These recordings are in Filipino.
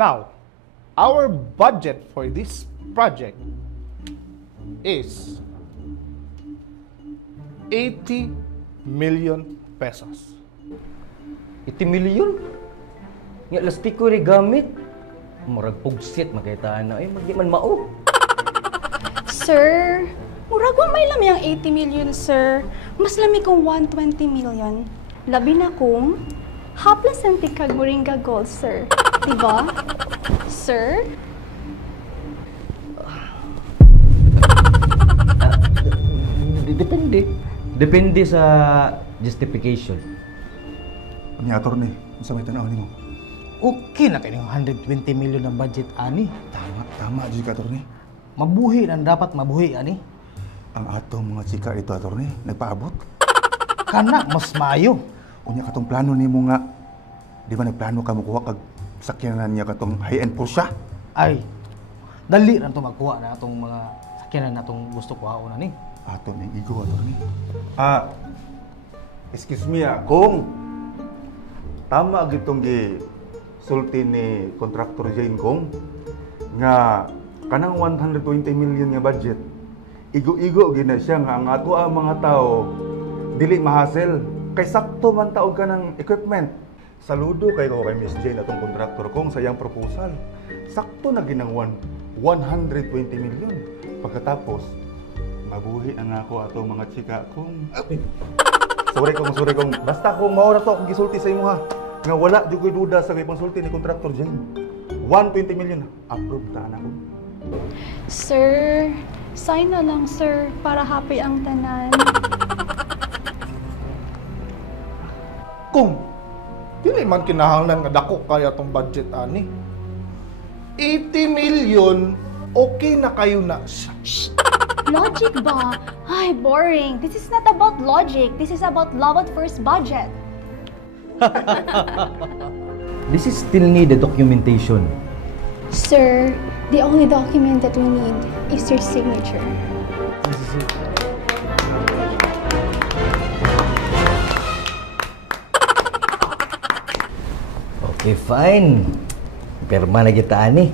Now, our budget for this project is 80 million pesos. 80 milyon? Nga lastiko rin gamit. Murag pugsit makita na. Ay, magdi man mao. Sir, murag wa may lami ang 80 million, sir. Mas lami kong 120 million. Labi na kong haplas ang tikag Moringa Gold, sir. Diba? Sir? Depende. Depende sa justification. Ni attorney, sa may tanaw nimo. Okay na kayo 120 million ang budget, ani. Tama jud ka attorney. Mabuhi na dapat mabuhi, ani. Ang atong mga chika dito attorney, nagpaabot. Kana, mas mayo. Unya katong plano nimo nga, di ba nagplano ka makuha kag sakyanan niya katong high-end Porsche? Ay, dali na ito magkuha na itong mga sakyanan na itong gusto kuhaon, ani. Ato ning igo attorney. Excuse me kung tama gitong sulti ni contractor Jane Kong nga kanang 120 million nga budget igo-igo gina siya nga ang ato ang mga tao dili mahasel kay sakto man taog ka ng equipment. Saludo kay ko kay Miss Jane atong contractor Kong sa iyang proposal. Sakto na ginang 120 million. Pagkatapos mabuhi ang ako atong mga chika kong sorry kong basta kung mao ra to akong gisulti sa imo ha nga wala jud koy duda sa kay konsulti ni contractor Jane. 120 million approve ta na ko. Sir, sign na lang, sir, para happy ang tanan. Kung dili man kinahanglan nga dako kaya tong budget ani. 80 million okay na kayo na. Logic ba? Ay, boring. This is not about logic. This is about love at first budget. This is still need the documentation. Sir, the only document that we need is your signature. Okay, fine. Pirma na kita, ani.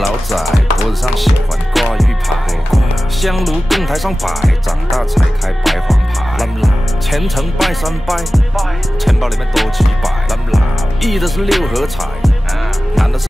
老仔脖子上喜欢挂玉牌，香炉供台上摆，长大才开白黄牌。虔诚拜三拜，钱包里面多几百。意的是六合彩，难的是。